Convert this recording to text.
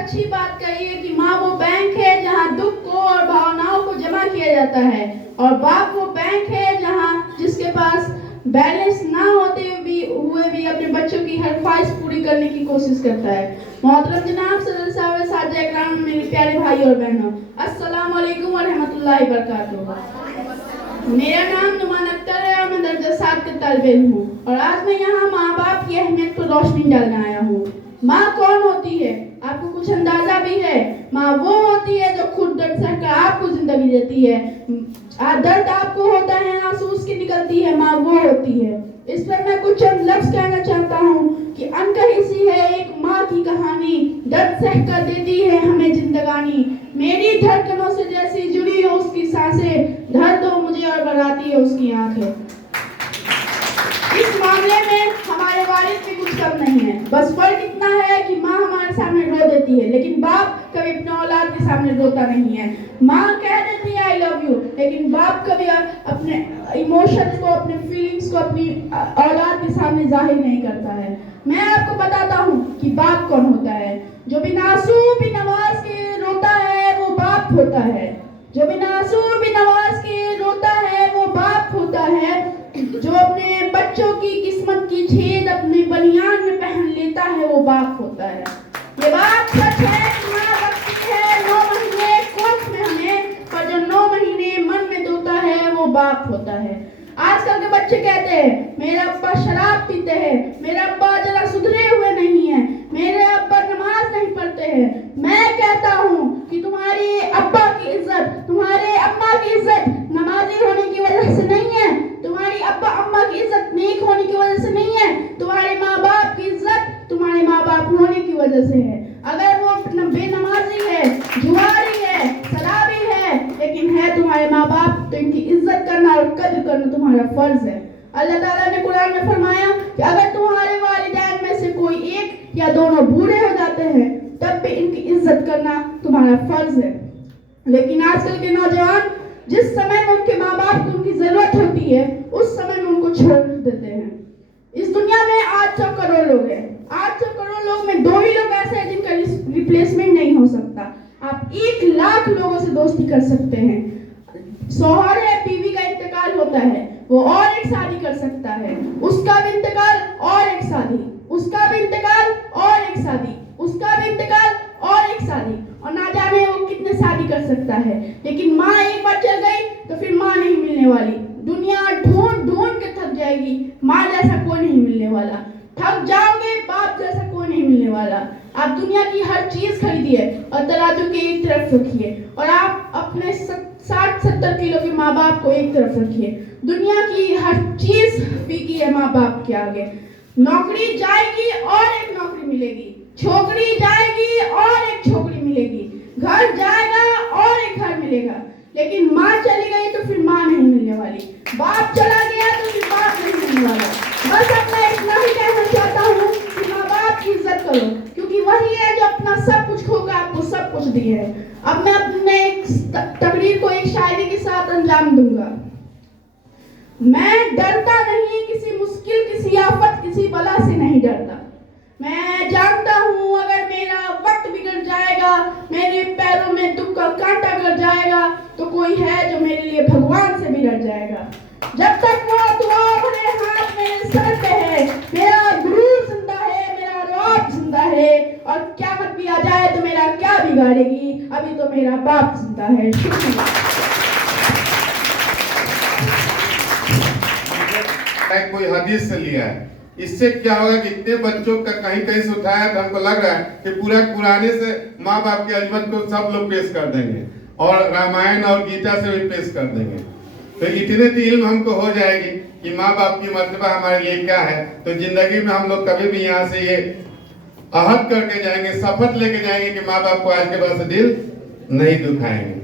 अच्छी बात कही है कि माँ वो बैंक है जहाँ दुख को और भावनाओं को जमा किया जाता है, और बाप वो बैंक है जहाँ जिसके पास बैलेंस ना होते हुए भी अपने बच्चों की हर ख्वाहिश पूरी करने की कोशिश करता है। मोहतरम जनाब सदर साहब, साजिया इकराम, मेरे प्यारे भाई और बहनों, अस्सलाम वालेकुम व रहमतुल्लाहि व बरकातुहू। मेरा नाम नुमान अख्तर है और मैं दर्जा 7 के तालिब इल्म हूँ, और आज मैं यहाँ माँ बाप की अहमियत पर रोशनी डालने आया हूँ। माँ कौन होती है, आपको कुछ अंदाजा भी है? माँ वो होती है जो खुद दर्द सहकर आपको जिंदगी देती है। दर्द आपको होता है, आंसू उसकी निकलती है, माँ वो होती है। इस पर मैं कुछ चंद लफ्ज कहना चाहता हूँ कि अनकही सी है एक माँ की कहानी, दर्द सहकर देती है हमें जिंदगानी। मेरी धड़कनों से जैसी जुड़ी हो उसकी सांसें, धर दो मुझे और बढ़ाती है उसकी आंखें। इस मामले में हमारे वालिद भी कुछ कम नहीं है, बस फर्क इतना है कि माँ हमारे सामने रो देती है, लेकिन बाप कभी अपने औलाद के सामने रोता नहीं है। माँ कह देती है आई लव यू, लेकिन बाप कभी अपने इमोशंस को, अपने फीलिंग्स को अपनी औलाद के सामने जाहिर नहीं करता है। मैं आपको बताता हूँ कि बाप कौन होता है। जो बिना आंसू बिना आवाज के रोता है वो बाप होता है। जो बिना आंसू बिना आवाज के रोता है वो बाप होता है। जो अपने बच्चों की किस्मत की छेद अपने बनियान में पहन लेता है वो बाप होता है। ये बात सच है कि माँ रखती है 9 महीने कोख में हमें, पर जो 9 महीने मन में धोता है वो बाप होता है। आजकल के बच्चे कहते हैं मेरा अब्बा शराब पीते हैं, मेरा अब्बा जरा सुधरे हुए नहीं है, मेरे अब्बा नमाज नहीं पढ़ते हैं। मैं कहता हूँ कि तुम्हारी अब्बा की इज्जत, तुम्हारे अम्मा की इज्जत नमाजी होने की वजह से नहीं है, तुम्हारी अब्बा अम्मा की इज्जत नेक होने की वजह से नहीं है, तुम्हारे माँ बाप की इज्जत तुम्हारे माँ बाप होने की वजह से है। अगर वो बेनमाजी है, जुआरी है, शराबी है, लेकिन है तुम्हारे माँ बाप, तो इनकी इज्जत करना और कद्र करना तुम्हारा फर्ज है। अल्लाह ताला ने कुरान में फरमाया कि अगर तुम्हारे वालिदैन में से कोई एक या दोनों बूढ़े हो जाते हैं तब भी इनकी इज्जत करना तुम्हारा फर्ज है। लेकिन आजकल के नौजवान जिस समय में उनके माँ बाप को उनकी जरूरत होती है उस समय में उनको छोड़ देते हैं। इस दुनिया में 800 करोड़ लोग हैं। 800 करोड़ लोग में 2 ही लोग ऐसे हैं जिनका रिप्लेसमेंट नहीं हो सकता। आप 1 लाख लोगों से दोस्ती कर सकते हैं। शौहर है, बीवी का इंतकाल होता है, वो और एक शादी कर सकता है, उसका भी इंतकाल और एक शादी, उसका भी इंतकाल और एक शादी, उसका भी इंतकाल और एक शादी, और ना जाने वो कितने शादी कर सकता है। लेकिन माँ एक बार चल गई तो फिर माँ नहीं मिलने वाली। दुनिया ढूंढ ढूंढ के थक जाएगी, माँ जैसा कोई नहीं मिलने वाला। थक जाओगे, बाप जैसा कोई नहीं मिलने वाला। आप दुनिया की हर चीज खरीदिए और तराजू के एक तरफ रखिए, और आप अपने 60-70 किलो के माँ बाप को एक तरफ रखिए। दुनिया की हर चीज फीकी है माँ बाप के आगे। नौकरी जाएगी और एक नौकरी मिलेगी, छोकरी जाएगी और एक छोकरी मिलेगी, घर जाएगा और एक घर मिलेगा, लेकिन माँ चली गई तो फिर माँ नहीं मिलने वाली, बाप चला गया तो फिर बाप नहीं मिलने वाला। बस अब मैं इतना ही कहना चाहता हूँ कि माँ बाप की इज्जत करो, क्योंकि वही है जो अपना सब कुछ खोकर आपको सब कुछ दिए है। अब मैं अपने तकरीर को एक शायरी के साथ अंजाम दूंगा। मैं डरता नहीं किसी मुश्किल, किसी आफत, किसी बला से नहीं डरता। मैं जानता हूँ अगर मेरा वक्त बिगड़ जाएगा, मेरे पैरों में दुख का कांटा गड़ जाएगा, तो कोई है जो मेरे लिए भगवान से भी लड़ जाएगा। जब तक वो दुआ भरे हाथ मेरे सर पे है, मेरा गुरूर जिंदा है, मेरा रौब जिंदा है, और क़यामत भी आ जाए तो मेरा क्या बिगाड़ेगी, अभी तो मेरा बाप जिंदा है। शुक्रिया। कोई हदीस से लिया है। इससे क्या होगा कि इतने बच्चों का कहीं कहीं से उठाया तो हमको लग रहा है कि पूरा पुराने से माँ बाप की अजमत को सब लोग पेश कर देंगे, और रामायण और गीता से भी पेश कर देंगे। तो इतने तो इल्म हमको हो जाएगी कि माँ बाप की मर्तबा हमारे लिए क्या है। तो जिंदगी में हम लोग कभी भी यहाँ से ये अहद करके जाएंगे, शपथ लेके जाएंगे कि माँ बाप को आज के बाद से दिल नहीं दुखाएंगे।